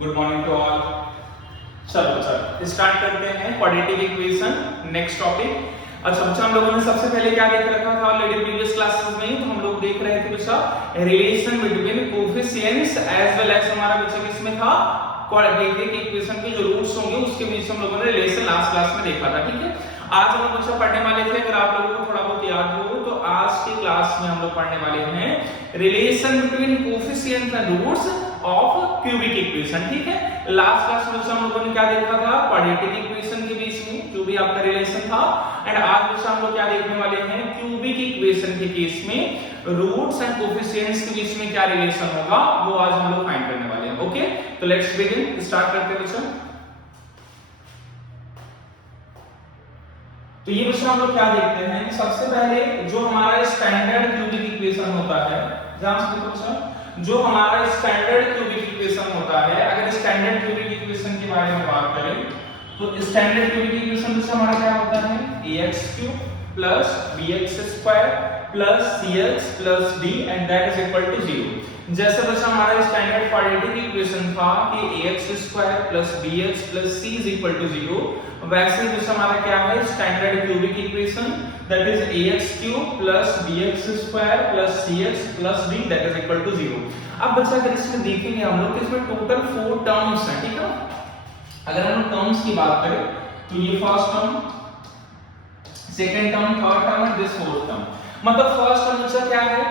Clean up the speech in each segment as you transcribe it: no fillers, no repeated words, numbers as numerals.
Good morning to all. चलो sir start करते हैं क्वाड्रेटिक इक्वेशन नेक्स्ट टॉपिक। अच्छा बच्चा हम लोगों ने सबसे पहले क्या देख रखा था ऑलरेडी प्रीवियस क्लासेस में, तो हम लोग देख रहे थे बच्चा relation between coefficients as well as हमारा बच्चा किसमें था क्वाड्रेटिक इक्वेशन के जो रूट्स होंगे उसके बीच हम लोगों ने रिलेशन लास्ट क्लास में देखा था। ठीक है, आज हम लोग बच्चा पढ़ने वाले थे, अगर आप लोगों को थोड़ा बहुत याद हो तो आज की क्लास में हम लोग पढ़ने वाले हैं relation between coefficients and roots of cubic equation. ठीक है, लास्ट क्लास में हम लोगों ने क्या देखा था क्वाड्रेटिक इक्वेशन के बीच में जो भी आपका रिलेशन था, एंड आज बच्चा हम लोग क्या देखने वाले हैं क्यूबिक इक्वेशन के केस में रूट्स एंड कोएफिशिएंट्स के बीच में क्या रिलेशन होगा वो आज हम लोग फाइंड करने वाले हैं। ओके, तो लेट्स बिगिन, स्टार्ट करते हैं बच्चा। तो ये बच्चा हम लोग क्या देखते हैं कि सबसे पहले जो हमारा स्टैंडर्ड क्यूबिक इक्वेशन होता है, ध्यान से देखो बच्चा, जो हमारा स्टैंडर्ड क्यूबिक इक्वेशन होता है, अगर स्टैंडर्ड क्यूबिक इक्वेशन के बारे में बात करें तो स्टैंडर्ड क्यूबिक इक्वेशन बच्चा हमारा क्या होता है ax³ plus bx² plus cx plus d and that is equal to 0। जैसे बच्चा हमारा स्टैंडर्ड क्वाड्रेटिक इक्वेशन था कि ax² plus bx plus c is equal to 0, वैसे ही बच्चा हमारा क्या है standard cubic equation that is ax³ plus bx² plus cx plus d that is equal to 0। अब बच्चा अगर इसमें देखेंगे हम लोग इसमें टोटल 4 टर्म्स हैं। ठीक है, अगर हम टर्म्स की बात करें तो ये first term, second term, third term and this fourth term. मतलब फर्स्ट टर्म बच्चा क्या है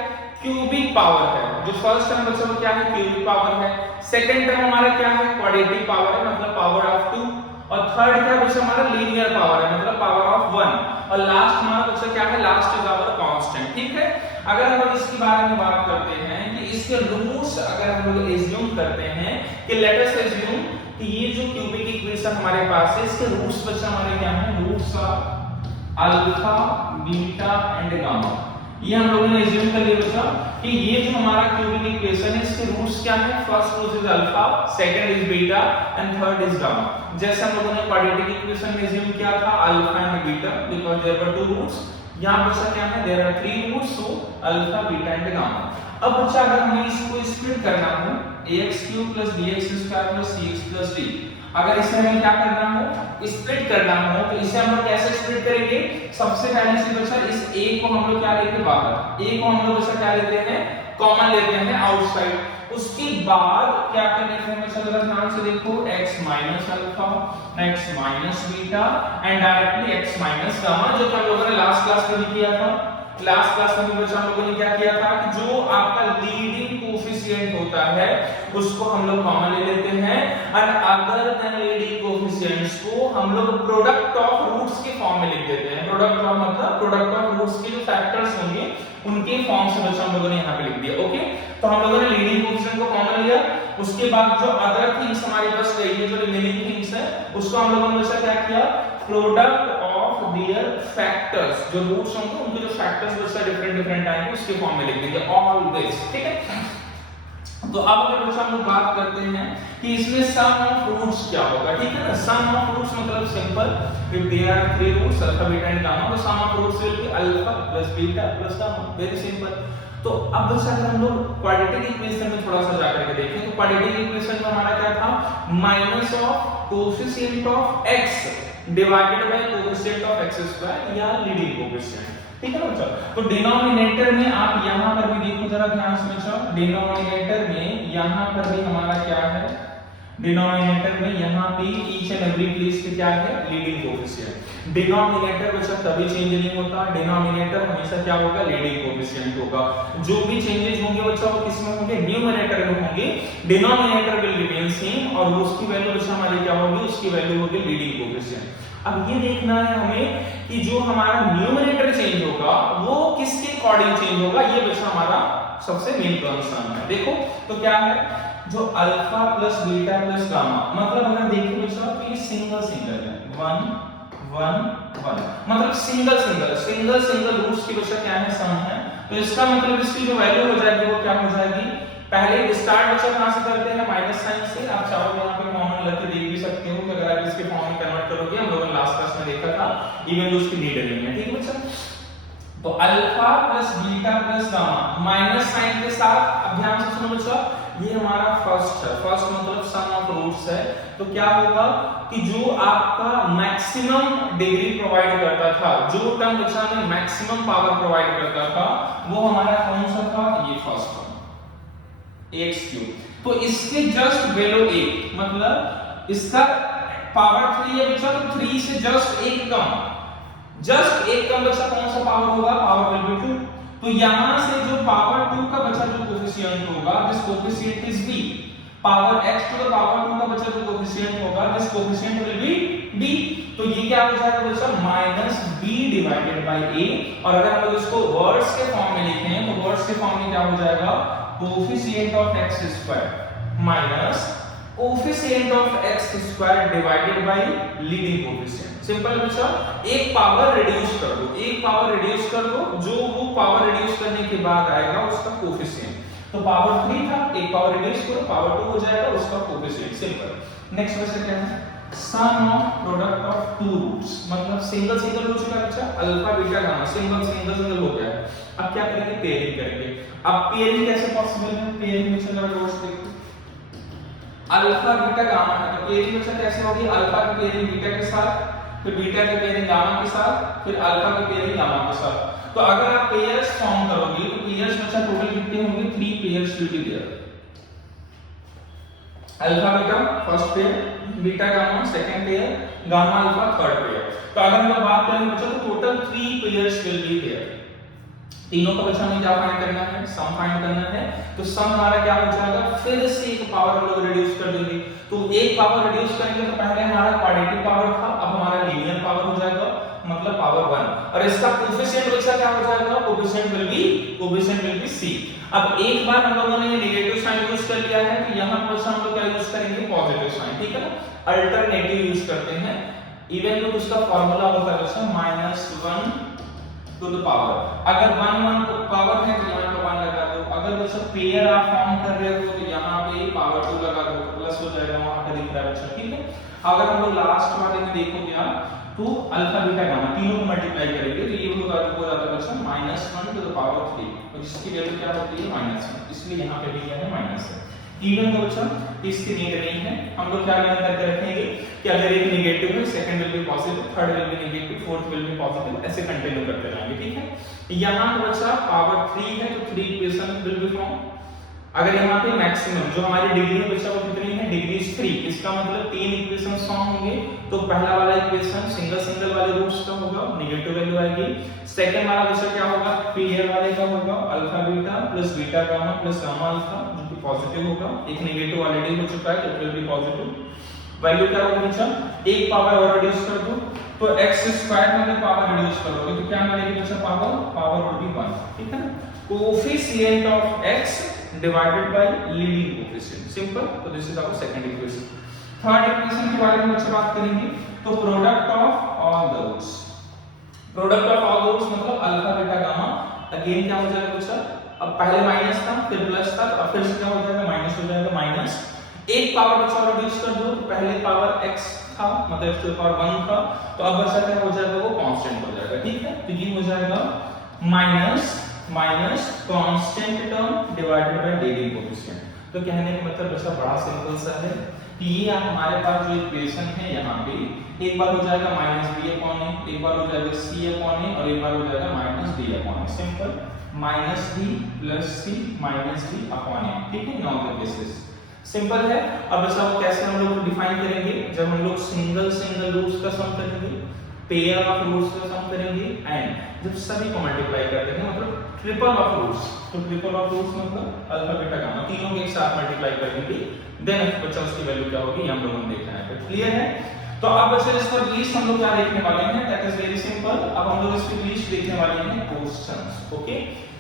क्यूबिक पावर है, जो फर्स्ट टर्म बच्चा वो क्या है क्यूबिक पावर है। सेकंड टर्म हमारा क्या है क्वाड्रेटिक पावर है, मतलब पावर ऑफ 2, और थर्ड क्या बच्चा हमारा लीनियर पावर है, मतलब पावर ऑफ 1, और लास्ट हमारा बच्चा क्या है लास्ट इज आवर कांस्टेंट। ठीक है, अगर हम लोग इसके बारे में बात करते हैं कि इसके रूट्स अगर हम लोग एज्यूम करते हैं कि लेट अस एज्यूम कि ये जो क्यूबिक इक्वेशन हमारे पास है इसके रूट्स बच्चा हमारे क्या है roots of alpha beta and gamma. ये हम लोगों ने एज्यूम कर लिया बच्चा कि ये जो हमारा क्यूबिक इक्वेशन है इसके रूट्स क्या है, first root is alpha, second is beta and third is gamma. जैसे हम लोगों ने क्वाड्रेटिक इक्वेशन में एज्यूम किया था alpha and beta because there were two roots. यहां बच्चा क्या है there are 3 roots, so alpha beta and gamma. अब बच्चा अगर हमें इसको स्प्लिट करना हो ax³ + bx² + cx + d, अगर इसे हमें क्या करना हो स्प्लिट करना हो तो इसे हम लोग कैसे स्प्लिट करेंगे, सबसे पहले से बच्चा इस a को हम लोग क्या लेंगे बाहर, a को हम लोग बच्चा क्या लेते हैं कॉमन लेते हैं आउटसाइड। उसके बाद क्या करने हैं बच्चा जरा ध्यान से देखो x - alpha, x - beta and directly x - gamma, जो हम लोगों ने लास्ट क्लास में भी किया था। लास्ट क्लास में बच्चा हम लोगों ने क्या किया था कि जो आपका लीडिंग कोएफिशिएंट होता है उसको हम लोग कॉमन ले लेते हैं, और अदर देन लीडिंग कोएफिशिएंट्स को हम लोग प्रोडक्ट ऑफ रूट्स के फॉर्म में लिख देते हैं। प्रोडक्ट ऑफ मतलब प्रोडक्ट ऑफ रूट्स के जो फैक्टर्स होंगे उनके फॉर्म से बच्चा हम लोगों ने यहाँ पे लिख दिया। ओके, तो हम लोगों ने लीडिंग कोएफिशिएंट को कॉमन लिया, उसके बाद जो अदर थिंग्स हमारे पास रही है जो रिमेनिंग थिंग्स है उसको हम लोगों ने बच्चा क्या किया प्रोडक्ट ऑफ देयर फैक्टर्स, जो रूट्स होंगे उनके जो फैक्टर्स बच्चा डिफरेंट आएंगे उसके फॉर्म में लिख देंगे ऑलवेज। ठीक है, तो अब अगर बच्चा हम लोग बात करते हैं कि इसमें सम ऑफ रूट्स क्या होगा। ठीक है ना, सम ऑफ रूट्स मतलब simple, if there are 3 roots alpha beta and gamma, तो sum of roots will be alpha plus beta plus gamma, very simple. तो अब बच्चा अगर हम लोग क्वाड्रेटिक इक्वेशन में थोड़ा सा जाकर के देखें तो क्वाड्रेटिक इक्वेशन में हमारा क्या था minus of coefficient of x divided by coefficient of x² या लीडिंग कोएफिशिएंट। ठीक है ना बच्चा, तो डिनोमिनेटर में आप यहां पर भी देखो जरा ध्यान से बच्चा, डिनोमिनेटर में यहां पर भी हमारा क्या है डिनोमिनेटर में यहां पे ईच एंड एवरी प्लेस पे क्या है लीडिंग कोएफिशिएंट। डिनोमिनेटर बच्चा कभी चेंज नहीं होता, डिनोमिनेटर हमेशा क्या होगा लीडिंग कोएफिशिएंट होगा। जो भी चेंजेस होंगे बच्चा वो किसमें होंगे न्यूमरेटर में होंगे, डिनोमिनेटर विल रिमेन सेम और उसकी वैल्यू बच्चा हमारी क्या होगी उसकी वैल्यू होगी लीडिंग कोएफिशिएंट। अब ये देखना है हमें कि जो हमारा न्यूमरेटर चेंज होगा वो किसके अकॉर्डिंग चेंज होगा, ये बच्चा हमारा सबसे मेन कंसर्न है। देखो तो क्या है जो alpha plus beta plus gamma, मतलब अगर देखो बच्चा तो ये सिंगल सिंगल है 1 1 1, मतलब सिंगल रूट्स की बच्चा क्या है सम है। तो इसका मतलब इसकी जो वैल्यू हो जाएगी वो क्या हो जाएगी, पहले स्टार्ट बच्चा कहां से करते हैं माइनस साइन से, आप चाहो यहां पे कॉमन लेके देख भी सकते हो कि अगर आप इसके फॉर्म में कन्वर्ट करोगे, हम लोगों ने लास्ट क्लास में देखा था इवन उसकी नीड नहीं है। ठीक है बच्चा, तो alpha plus beta plus gamma minus sign के साथ, अब ध्यान से सुनो बच्चा, ये हमारा फर्स्ट है, फर्स्ट मतलब सम ऑफ रूट्स है, तो क्या होगा कि जो आपका मैक्सिमम डिग्री प्रोवाइड करता था, जो टर्म बचा में मैक्सिमम पावर प्रोवाइड करता था, वो हमारा कौन सा था, ये फर्स्ट टर्म ax3। तो इसके जस्ट बिलो a, मतलब इसका पावर 3 है बचा, तो 3 से जस्ट एक कम बचा, कौन सा पावर होगा, पावर विल बी 2। तो यहां से जो पावर 2 का बचा जो कोफिशिएंट होगा, this coefficient is b। Power x to the power 2 का बचा जो कोफिशिएंट होगा, this coefficient will be b। तो ये क्या हो जाएगा बच्चा, minus b divided by a। और अगर हम लोग इसको वर्ड्स के फॉर्म में लिखें तो वर्ड्स के फॉर्म में क्या हो जाएगा, coefficient of x square minus coefficient of x square divided by leading coefficient. Simple बच्चा, एक पावर रिड्यूस कर दो, जो वो पावर रिड्यूस करने के बाद आएगा उसका कोफिशिएंट। तो पावर 3 था, एक पावर रिड्यूस करो, पावर 2 हो जाएगा उसका कोफिशिएंट। सिंपल। नेक्स्ट क्वेश्चन क्या है, sum of product of two roots, मतलब सिंगल रूट्स का बच्चा अल्फा बीटा गामा सिंगल हो गया है। अब क्या करेंगे, पेयरिंग करेंगे। अब पेयरिंग कैसे पॉसिबल है, पेयरिंग में चलो रोज देखो, अल्फा बीटा गामा है, तो पेयरिंग बच्चा कैसे होगी, अल्फा की पेयरिंग बीटा के साथ, फिर बीटा की पेयरिंग गामा के साथ, फिर अल्फा की पेयरिंग गामा के साथ। तो अगर आप पेयर्स फॉर्म करोगे तो पेयर्स बच्चा टोटल कितने होंगे, 3 pairs will be there, alpha beta first pair, beta gamma second pair, gamma alpha third pair. तो अगर हम बात करें बच्चा तो total 3 pairs will be there. तीनों का बच्चा हमें क्या फाइंड करना है, सम फाइंड करना है। तो सम हमारा क्या हो जाएगा, फिर से एक पावर हम लोग रिड्यूस कर देंगे। तो एक पावर रिड्यूस करेंगे तो पहले हमारा क्वाड्रेटिक पावर था, अब हमारा लीनियर पावर हो जाएगा, मतलब पावर 1। और इसका कोफिशिएंट बच्चा क्या हो जाएगा, कोफिशिएंट विल बी c। अब एक बार हम लोगों ने नेगेटिव साइन यूज कर लिया है, तो यहां पर हम लोग क्या यूज करेंगे, पॉजिटिव साइन, ठीक है ना, अल्टरनेटिव यूज करते हैं। इवन तो उसका फार्मूला होता है बच्चा -1 टू द पावर। अगर 1 पावर है तो यहां पे 1 लगा दो। अगर बच्चा पेयर आप फॉर्म कर रहे हो तो यहां पे पावर 2 लगा दो, प्लस हो जाएगा, वहां पे दिख रहा है बच्चा, ठीक है। अगर हम लोग लास्ट वाले में देखोगे आप तो अल्फा बीटा गामा तीनों को मल्टीप्लाई करेंगे तो ये हो जाता है बच्चा -1 टू द पावर 3, और इसकी वैल्यू क्या होती है, -1, इसलिए यहां पे भी क्या है, माइनस है। इवन तो बच्चा इसकी नीड नहीं है, हम लोग क्या करके रखेंगे कि अगर एक नेगेटिव है, second will B positive, third will be negative, fourth will be positive, ऐसे कंटिन्यू करते जाएंगे, ठीक है। यहां पर बच्चा पावर 3 है तो 3 इक्वेशन विल बी फॉर्म। अगर यहां पे मैक्सिमम जो हमारी डिग्री में बच्चा वो कितनी है, डिग्री 3, इसका मतलब 3 इक्वेशंस फॉर्म होंगे। तो पहला वाला इक्वेशन सिंगल वाले रूट्स का होगा, नेगेटिव वैल्यू आएगी। सेकंड वाला बच्चा क्या होगा, पेयर वाले का होगा, alpha beta plus beta gamma plus gamma alpha, जो कि पॉजिटिव होगा। एक नेगेटिव ऑलरेडी हो चुका है तो it will be positive. Value क्या होगा बच्चा, एक पावर और रिड्यूस कर दो, तो x स्क्वायर में भी पावर रिड्यूस करोगे तो क्या मिलेगी बच्चा, पावर विल बी 1, ठीक है ना। Coefficient of x divided by leading coefficient, simple। तो this is our second equation. Third equation के बारे में बच्चा बात करेंगे, तो product of all the roots, मतलब अल्फा बीटा गामा। अगेन क्या हो जाएगा बच्चा, अब पहले माइनस था फिर प्लस था, अब फिर से क्या हो जाएगा, माइनस हो जाएगा, माइनस। एक पावर बच्चा रिड्यूस कर दो, तो पहले पावर x था, मतलब x to the power 1 था, तो अब बच्चा क्या हो जाएगा, वो कांस्टेंट हो जाएगा, ठीक है। तो ये हो जाएगा minus constant term divided by leading coefficient. तो कहने का मतलब बच्चा बड़ा सिंपल सा है कि ये हमारे पास जो इक्वेशन है यहाँ पे एक बार हो जाएगा -b/a, एक बार हो जाएगा c/a, और एक बार हो जाएगा -d/a। Simple, -b + c -d/a, ठीक है, in all the cases simple है। अब बच्चा वो कैसे हम लोग डिफाइन करेंगे, जब हम लोग सिंगल रूट्स का सम करेंगे, पेयर ऑफ रूट्स का सम करेंगे, एंड जब सभी को मल्टीप्लाई कर देंगे, मतलब ट्रिपल ऑफ रूट्स। तो ट्रिपल ऑफ रूट्स मतलब अल्फा बीटा गामा तीनों के एक साथ मल्टीप्लाई कर देंगे, देन बच्चा उसकी वैल्यू क्या होगी, हम लोगों ने देखा है। क्लियर है। तो अब बच्चा इसका लिस्ट हम लोग क्या देखने वाले हैं, दैट इज वेरी सिंपल। अब हम लोग इसकी लिस्ट देखने वाले हैं क्वेश्चंस, ओके।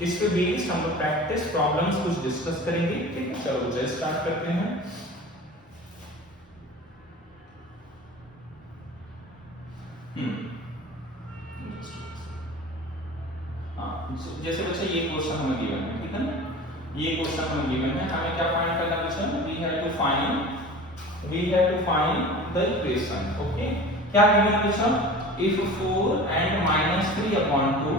इस पे बेस्ड हम लोग प्रैक्टिस प्रॉब्लम्स कुछ डिस्कस करेंगे, ठीक है। चलो बच्चा स्टार्ट करते हैं। जैसे बच्चा ये क्वेश्चन हमें गिवन है, ठीक है ना, ये क्वेश्चन हमें गिवन है, हमें क्या फाइंड करना है बच्चा, we have to find the equation, okay. क्या गिवन है बच्चा, if 4 and -3/2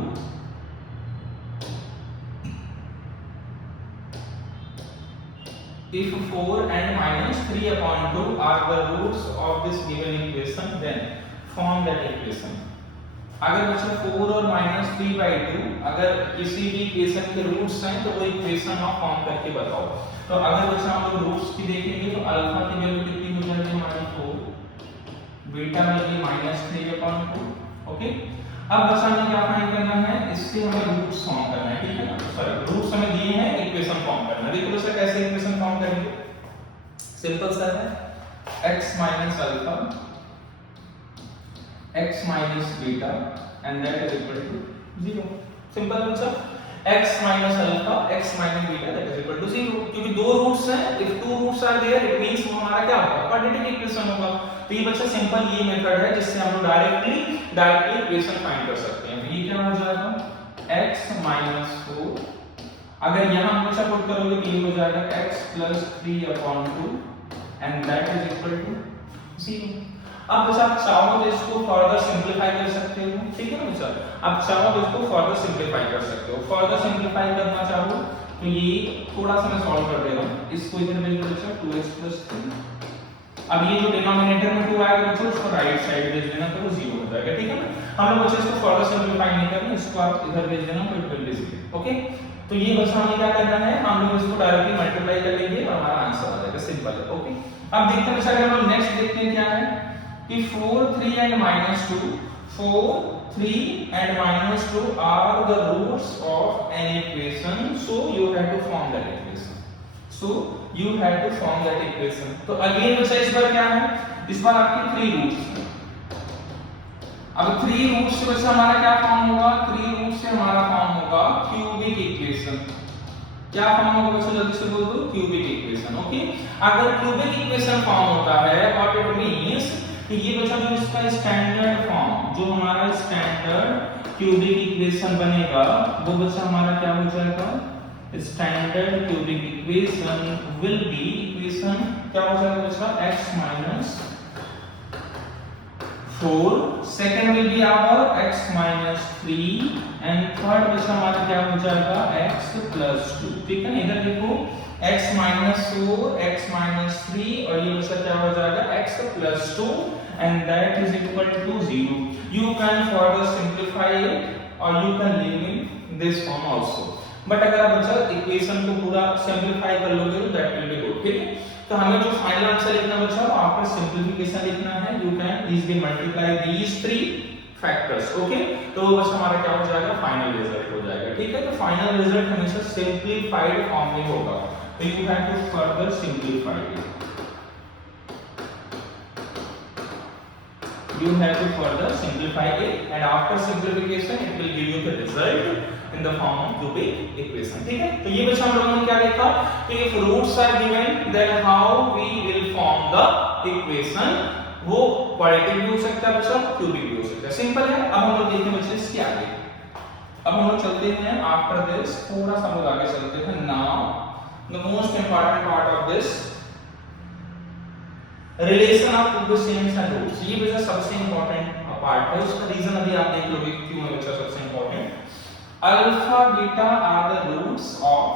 = if 4 and minus 3 upon 2 are the roots of this given equation, then form that equation. अगर बच्चा 4 और minus 3/2 अगर किसी भी इक्वेशन के रूट्स हैं तो वो इक्वेशन आप फॉर्म करके बताओ। तो अगर बच्चा हम लोग रूट्स की देखेंगे तो अल्फा की वैल्यू कितनी हो जाएगी हमारी 4, बीटा में भी -3/2। ओके, अब बच्चा हमें क्या फाइंड करना है, इससे हमें रूट्स फॉर्म करना है, ठीक है ना। सॉरी, रूट्स हमें दिए हैं, इक्वेशन फॉर्म करना है। देखो बच्चा कैसे इक्वेशन फॉर्म करेंगे, सिंपल सा है, x minus alpha x minus beta and that is equal to 0। Simple बच्चा, x minus alpha x minus beta that is equal to 0, क्योंकि दो रूट्स हैं, if two roots are there it means वो हमारा क्या होगा, क्वाड्रेटिक इक्वेशन होगा। तो ये बच्चा सिंपल ये मेथड है जिससे हम लोग डायरेक्टली इक्वेशन फाइंड कर सकते हैं। तो ये क्या हो जाएगा, x minus 4, अगर यहाँ बच्चा पुट करोगे तो ये हो जाएगा x plus 3/2 and that is equal to 0। अब बच्चा आप चाहो तो इसको फर्दर सिंपलीफाई कर सकते हो, ठीक है ना बच्चा। आप चाहो तो इसको फर्दर सिंपलीफाई कर सकते हो। फर्दर सिंपलीफाई करना चाहो तो ये थोड़ा सा मैं सॉल्व कर दे रहा हूं, इसको इधर भेज दो बच्चा 2x + 3। अब ये जो डिनोमिनेटर में 2 आएगा बच्चा उसको राइट साइड भेज देना तो वो 0 हो जाएगा, ठीक है ना। हम लोग बच्चा इसको फर्दर सिंपलीफाई नहीं करना, इसको आप इधर भेज देना तो इट विल बी 0। ओके, तो ये बच्चा हमें क्या करना है, हम लोग इसको डायरेक्टली मल्टीप्लाई कर लेंगे और हमारा आंसर आ जाएगा, सिंपल है। ओके, अब देखते हैं बच्चा, हम लोग नेक्स्ट देखते हैं क्या है कि 4, 3 and -2, 4, 3 and -2 are the roots of an equation, so you have to form that equation। So you have to form that equation। तो अगेन बच्चा इस बार क्या है, इस बार आपके 3 रूट्स हैं। अब 3 रूट्स से बच्चा हमारा क्या फॉर्म होगा, 3 रूट्स से हमारा फॉर्म होगा क्यूबिक इक्वेशन। क्या फॉर्म होगा बच्चा, जल्दी से बोल दो, क्यूबिक इक्वेशन। ओके, अगर क्यूबिक इक्वेशन फॉर्म होता है व्हाट इट मींस कि ये बच्चा जो इसका स्टैंडर्ड फॉर्म, जो हमारा स्टैंडर्ड क्यूबिक इक्वेशन बनेगा वो बच्चा हमारा क्या हो जाएगा, standard cubic equation will be, equation क्या हो जाएगा बच्चा, x minus 4, second will be our x minus 3 and third बच्चा हमारा क्या हो जाएगा x plus 2। ठीक है ना, इधर देखो x minus 4, x minus 3 और ये बच्चा क्या हो जाएगा x plus 2 and that is equal to 0। You can further simplify it or you can leave in this form also। But अगर आप बच्चा इक्वेशन को पूरा सिंपलीफाई कर लोगे तो दैट विल बी गुड, ठीक है। तो हमें जो फाइनल आंसर लिखना बच्चा आपका सिंपलीफिकेशन लिखना है। You can easily multiply these 3 factors. Okay, तो बस हमारा क्या हो जाएगा, फाइनल रिजल्ट हो जाएगा, ठीक है। तो फाइनल रिजल्ट हमेशा सिंपलीफाइड फॉर्म में होगा, तो you have to further simplify it. You have to further simplify it and after simplification it will give you the result in the form of cubic equation। ठीक है, तो ये बच्चा हम लोगों ने क्या देखा कि if roots are given then how we will form the equation। वो क्वाड्रेटिक भी हो सकता है बच्चा, क्यूबिक भी हो सकता है, सिंपल है। अब हम लोग देखते हैं बच्चे इसके आगे, अब हम लोग चलते हैं आफ्टर दिस, थोड़ा सा हम लोग आगे चलते हैं। Now the most important part of this relation of coefficients and roots. ये बच्चा सबसे इंपॉर्टेंट पार्ट है, उसका रीजन अभी आप देख लोगे क्यों है बच्चा सबसे important. Alpha beta are the roots of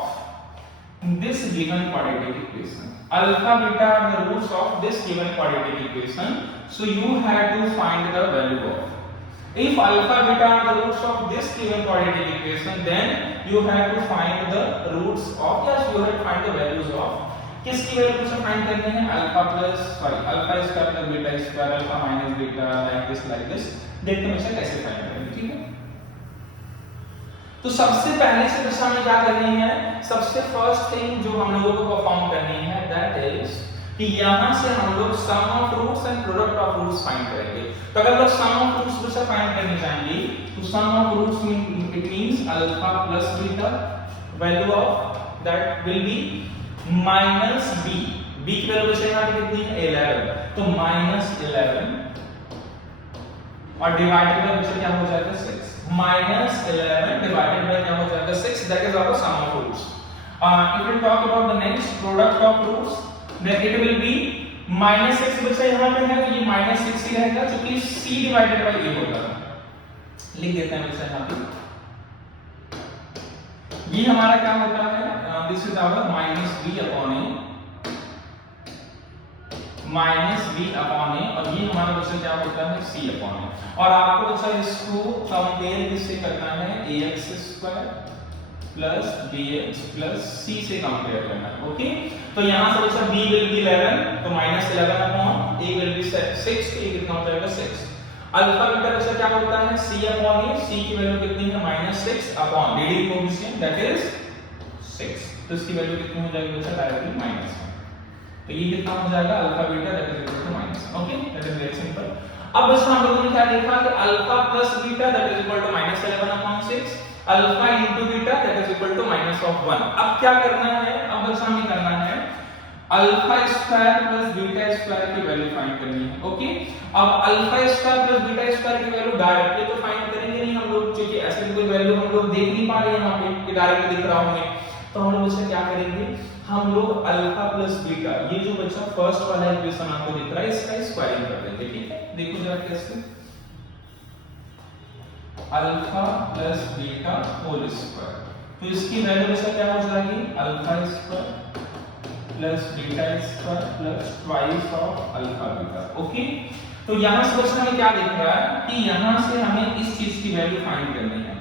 this given quadratic equation. Alpha beta are the roots of this given quadratic equation, so you have to find the value of. If alpha beta are the roots of this given quadratic equation, then you have to find the roots of, yes, you have to find the values of, किसकी value से find करनी है, alpha square plus beta square, alpha minus beta, like this. देखते हैं बच्चा कैसे find करेंगे, ठीक है। तो सबसे पहले से बच्चा हमें क्या करनी है, सबसे फर्स्ट थिंग जो हम लोगों को परफॉर्म करनी है दैट इज कि यहां से हम लोग sum of roots and product of roots find करेंगे। तो अगर लोग सम ऑफ रूट्स बच्चा फाइंड करने जाएंगे तो sum of roots it means alpha plus beta, value of that will be minus b। b की वैल्यू बच्चा यहां पे कितनी है, 11, तो माइनस 11 और डिवाइडेड बाय बच्चा क्या हो जाएगा 6। माइनस 11 डिवाइडेड बाय क्या हो जाएगा 6, that is our sum of roots. If we talk about the next product of roots then it will be -6 बच्चा यहाँ पे है तो ये -6 ही रहेगा क्योंकि c डिवाइडेड बाय a होता है। लिख देते हैं बच्चा यहाँ पे, ये हमारा क्या होता है, this is our -b upon a minus b upon a, और ये हमारा बच्चा क्या होता है सी अपॉन ए। और आपको बच्चा इसको कंपेयर किससे करना है, ax square plus bx plus c से कंपेयर करना है। ओके, तो यहां से बच्चा b विल बी 11, तो minus 11 upon a will be 6, तो ये कितना हो जाएगा 6। अल्फा बीटा बच्चा क्या होता है c अपॉन a, c की वैल्यू कितनी है -6 upon leading coefficient that is 6, तो इसकी वैल्यू कितनी हो जाएगी बच्चा डायरेक्टली -1। तो ये कितना हो जाएगा alpha beta that is equal to -1। Okay, that is very simple. अब बच्चा हम लोगों ने क्या देखा कि alpha plus beta that is equal to -11 upon 6, alpha into beta that is equal to -1। अब क्या करना है, अब बच्चा हमें करना है alpha square plus beta square की वैल्यू फाइंड करनी है। ओके, अब alpha square plus beta square की वैल्यू डायरेक्टली तो फाइंड करेंगे नहीं हम लोग, क्योंकि ऐसे कोई वैल्यू हम लोग देख नहीं पा रहे हैं यहाँ पे कि डायरेक्टली दिख रहा होंगे। तो हम लोग इससे क्या करेंगे, हम लोग अल्फा प्लस बीटा, ये जो बच्चा फर्स्ट वाला इक्वेशन आपको दिख रहा है इसका स्क्वायरिंग कर देंगे। ठीक है, देखो जरा कैसे, alpha plus beta whole square, तो इसकी वैल्यू बच्चा क्या हो जाएगी alpha square plus beta square plus twice of alpha beta. Okay, तो यहां से बच्चा हमें क्या दिख रहा है कि यहां से हमें इस चीज की वैल्यू फाइंड करनी है।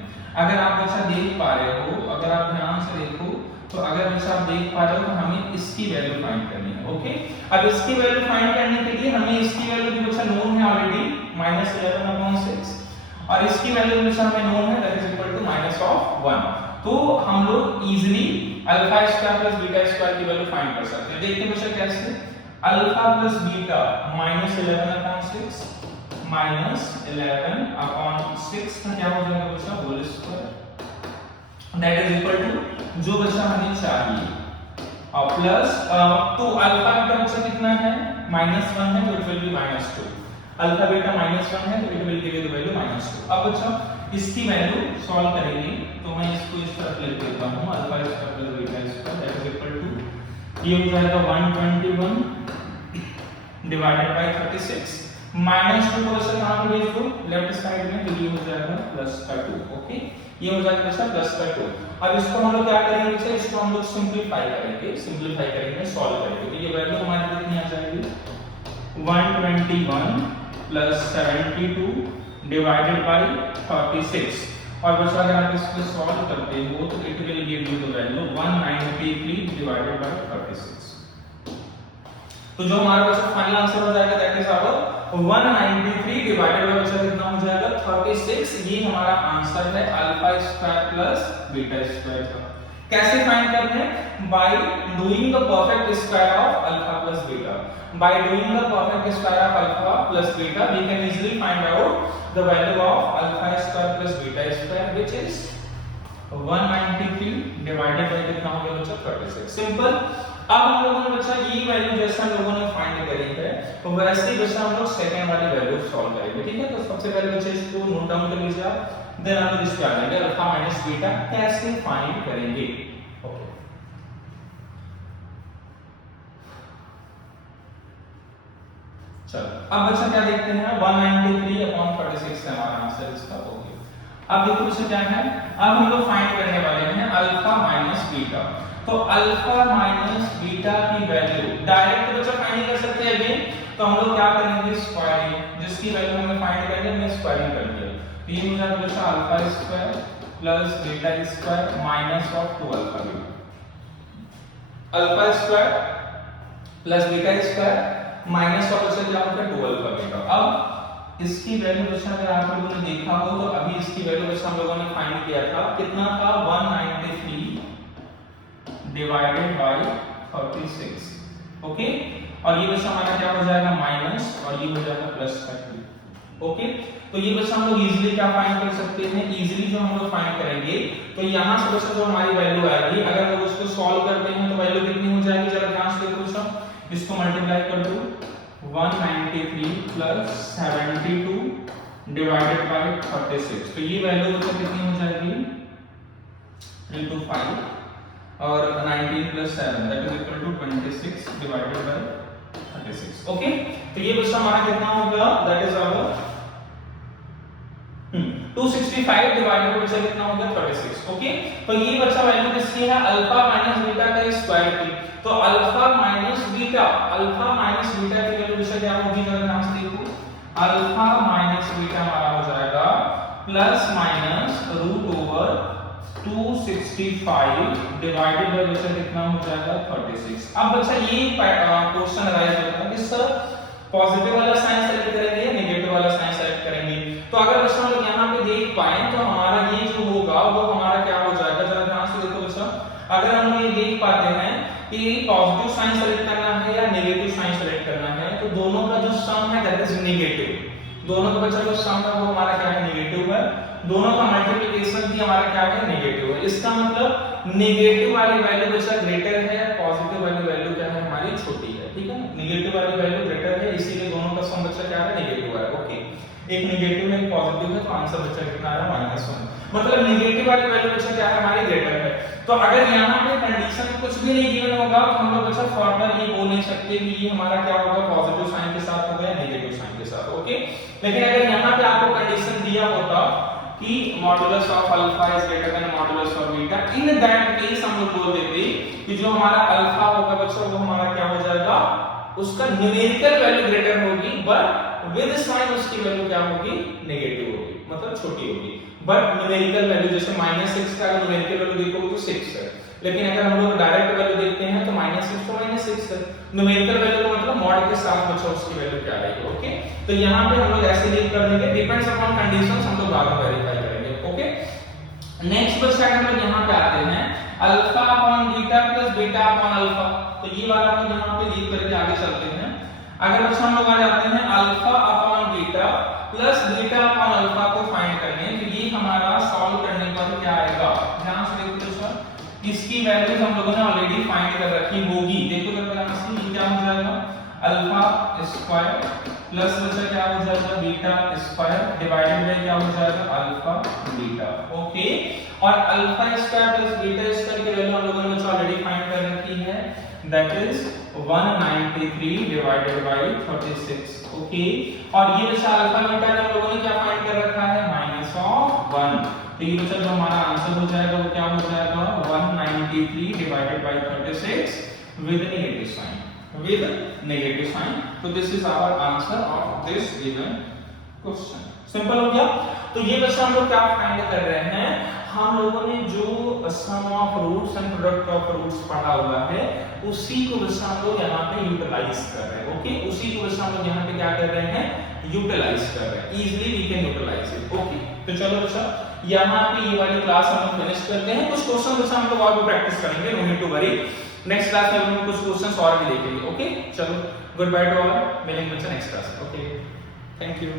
अगर आप बच्चा देख पा रहे हो, अगर आप ध्यान से देखो तो अगर बच्चा आप देख पा रहे हो तो हमें इसकी वैल्यू फाइंड करनी है। ओके, अब इसकी वैल्यू फाइंड करने के लिए हमें इसकी वैल्यू भी बच्चा नोन है ऑलरेडी -11/6, और इसकी वैल्यू बच्चा हमें नोन है दैट इज इक्वल टू -1। तो हम लोग easily alpha square plus beta square की वैल्यू फाइंड कर सकते हैं। देखते हैं बच्चा कैसे, अल्फा प्लस बीटा -11/6 -11/6 का क्या हो जाएगा बच्चा whole square that is equal to जो बच्चा हमें चाहिए, और प्लस तो अल्फा बीटा बच्चा कितना है -1 है, तो it will be -2। Alpha beta -1 है तो it will give you the value -2। अब बच्चा इसकी वैल्यू सॉल्व करेंगे, तो मैं इसको इस तरफ लिख देता हूं, alpha square plus beta square that is equal to, ये हो जाएगा 121 डिवाइडेड बाय 36, -2 को बच्चा कहां पे भेज दो लेफ्ट साइड में, तो ये हो जाएगा +2। ओके, ये हो जाएगा बच्चा +2। अब इसको हम लोग क्या करेंगे बच्चा, इसको हम लोग सिंपलीफाई करेंगे, सॉल्व करेंगे, तो ये वैल्यू हमारी कितनी आ जाएगी 121 प्लस 72 डिवाइडेड बाय 36, और बच्चा अगर आप इसको सॉल्व करते हो तो it will give you the value 193 divided by 36। तो जो हमारा बच्चा फाइनल आंसर हो जाएगा that is our 193 divided by बच्चा कितना हो जाएगा 36। ये हमारा आंसर है alpha square plus beta square का। कैसे फाइंड करते हैं, by doing the perfect square of alpha plus beta. By doing the perfect square of alpha plus beta we can easily find out the value of alpha square plus beta square which is 193 divided by कितना हो गया बच्चा 36। Simple. अब हम लोगों ने बच्चा ये वैल्यू जैसा हम लोगों ने फाइंड करी है तो वैसे ही बच्चा हम लोग सेकंड वाली वैल्यू सॉल्व करेंगे। ठीक है, तो सबसे पहले बच्चा इसको नोट डाउन कर लीजिए आप, देन हम लोग इस पे आ जाएंगे अल्फा माइनस बीटा कैसे फाइंड करेंगे। ओके, चलो अब बच्चा क्या देखते हैं 193/46 है हमारा आंसर इसका। ओके, अब देखो बच्चा क्या है, अब हम लोग फाइंड करने वाले हैं अल्फा माइनस बीटा। तो अल्फा माइनस बीटा की वैल्यू डायरेक्ट बच्चा फाइंड कर सकते हैं अगेन, तो हम लोग क्या करेंगे स्क्वायरिंग, जिसकी वैल्यू हमें फाइंड करनी है हमने स्क्वायरिंग कर दिया, तो ये हो जाएगा बच्चा alpha square plus beta square minus of 2 alpha beta, alpha square plus beta square minus का बच्चा क्या होता है 2 अल्फा बीटा। अब इसकी वैल्यू बच्चा अगर आप लोगों ने देखा हो तो अभी इसकी वैल्यू बच्चा हम लोगों ने फाइंड किया था, कितना था 193 डिवाइडेड बाय 36। ओके, और ये बच्चा हमारा क्या हो जाएगा माइनस और ये हो जाएगा प्लस 30। ओके, तो ये बच्चा हम लोग इजीली क्या फाइंड कर सकते हैं, इजीली जो हम लोग फाइंड करेंगे तो यहां से बच्चा जो हमारी वैल्यू आएगी अगर हम लोग उसको सॉल्व करते हैं तो वैल्यू कितनी हो जाएगी, जरा ध्यान से देखो बच्चा, इसको मल्टीप्लाई कर दो 193 प्लस 72 डिवाइडेड बाय 36, तो ये वैल्यू बच्चा कितनी हो जाएगी 3 to 5 और 19 plus 7 that is equal to 26 divided by 36। Okay, तो ये बच्चा हमारा कितना हो गया that is our 265 divided by बच्चा कितना हो गया 36। ओके, तो ये बच्चा वैल्यू किसकी है अल्फा माइनस बीटा का स्क्वायर की, तो अल्फा माइनस बीटा की बच्चा क्या होगी, अगर ध्यान से देखो अल्फा माइनस बीटा हमारा हो जाएगा plus minus root over 265 divided by बच्चा कितना हो जाएगा 36। अब बच्चा ये क्वेश्चन अराइज होता है कि सर पॉजिटिव वाला साइन सेलेक्ट करेंगे या नेगेटिव वाला साइन सेलेक्ट करेंगे। तो अगर बच्चा हम लोग यहाँ पे देख पाए तो हमारा ये जो होगा वो हमारा क्या हो जाएगा, जरा ध्यान से देखो बच्चा, अगर हम ये देख पाते हैं कि पॉजिटिव साइन सेलेक्ट करना है या नेगेटिव साइन सेलेक्ट करना है, तो दोनों का जो सम है दैट इज नेगेटिव। दोनों का बच्चा जो सम है वो हमारा क्या है, नेगेटिव है। दोनों का मल्टीप्लिकेशन भी हमारा क्या है, नेगेटिव है। इसका मतलब नेगेटिव वाली वैल्यू बच्चा ग्रेटर है, पॉजिटिव वाली वैल्यू क्या है हमारी छोटी है, ठीक है। नेगेटिव वाली वैल्यू ग्रेटर है, इसीलिए दोनों का सम बच्चा क्या है, नेगेटिव है। ओके, एक नेगेटिव है एक पॉजिटिव है, तो आंसर बच्चा कितना आ रहा है -1। मतलब नेगेटिव वाली वैल्यू बच्चा क्या है हमारी ग्रेटर है। तो अगर यहाँ पे कंडीशन कुछ भी नहीं गिवन होगा तो हम लोग बच्चा फॉर्मल ये बोल नहीं सकते कि ये हमारा क्या होगा, पॉजिटिव साइन के साथ होगा या नेगेटिव साइन के साथ। ओके, लेकिन अगर यहाँ पे आपको कंडीशन दिया होता कि modulus of alpha is greater than modulus of beta, in that case हम लोग बोल देते कि जो हमारा अल्फा होगा बच्चा वो हमारा क्या हो जाएगा, उसका न्यूमेरिकल वैल्यू ग्रेटर होगी, बट विद साइन उसकी वैल्यू क्या होगी, नेगेटिव होगी, मतलब छोटी होगी। बट न्यूमेरिकल वैल्यू जैसे -6 का न्यूमेरिकल वैल्यू देखोगे तो 6 है, लेकिन अगर हम लोग डायरेक्ट वैल्यू देखते हैं तो -6 तो -6 है। न्यूमेरिकल वैल्यू का मतलब मॉड के साथ बच्चा उसकी वैल्यू क्या आएगी। ओके, तो यहाँ पे हम लोग ऐसे डील कर लेंगे, डिपेंड्स अपॉन कंडीशंस हम लोग बाद में वेरीफाई करेंगे। ओके, नेक्स्ट बच्चा हम लोग यहाँ पे आते हैं alpha upon beta plus beta upon alpha. तो ये वाला हम लोग यहाँ पे डील करके आगे चलते हैं। अगर बच्चा हम लोग आ जाते हैं alpha upon beta plus beta upon alpha को फाइंड करने, तो ये हमारा सॉल्व करने पर क्या आएगा, ध्यान से देखो बच्चा, इसकी वैल्यूज हम लोगों ने ऑलरेडी फाइंड कर रखी होगी। देखो जरा ध्यान से, ये क्या हो जाएगा अल्फा स्क्वायर प्लस बच्चा क्या हो जाएगा बीटा स्क्वायर डिवाइडेड बाय क्या हो जाएगा अल्फा बीटा। ओके, और alpha square plus beta square की वैल्यू हम लोगों ने बच्चा ऑलरेडी फाइंड कर रखी है, that is 193 divided by 36। Okay, और ये बच्चा अल्फा बीटा का हम लोगों ने क्या फाइंड कर रखा है, -1। तो ये बच्चा जो हमारा आंसर हो जाएगा वो क्या हो जाएगा 193 divided by 36 with negative sign, with negative sign. तो this is our answer of this given question. Simple हो गया। तो ये बच्चा हम लोग क्या फाइंड कर रहे हैं, हम लोगों ने जो sum of roots and product of roots पढ़ा हुआ है उसी को बच्चा हम लोग यहाँ पे यूटिलाइज कर रहे हैं। ओके, उसी को बच्चा हम लोग यहाँ पे क्या कर रहे हैं, यूटिलाइज कर रहे हैं। Easily we can utilise it. Okay, तो चलो बच्चा यहाँ पे ये वाली क्लास हम लोग फिनिश करते हैं। कुछ क्वेश्चन बच्चा हम लोग और भी प्रैक्टिस करेंगे, no need to worry. Next class में हम लोग कुछ क्वेश्चंस और भी देखेंगे। ओके, चलो गुड बाय टू ऑल, मिलेंगे बच्चा नेक्स्ट क्लास में। Okay, thank you.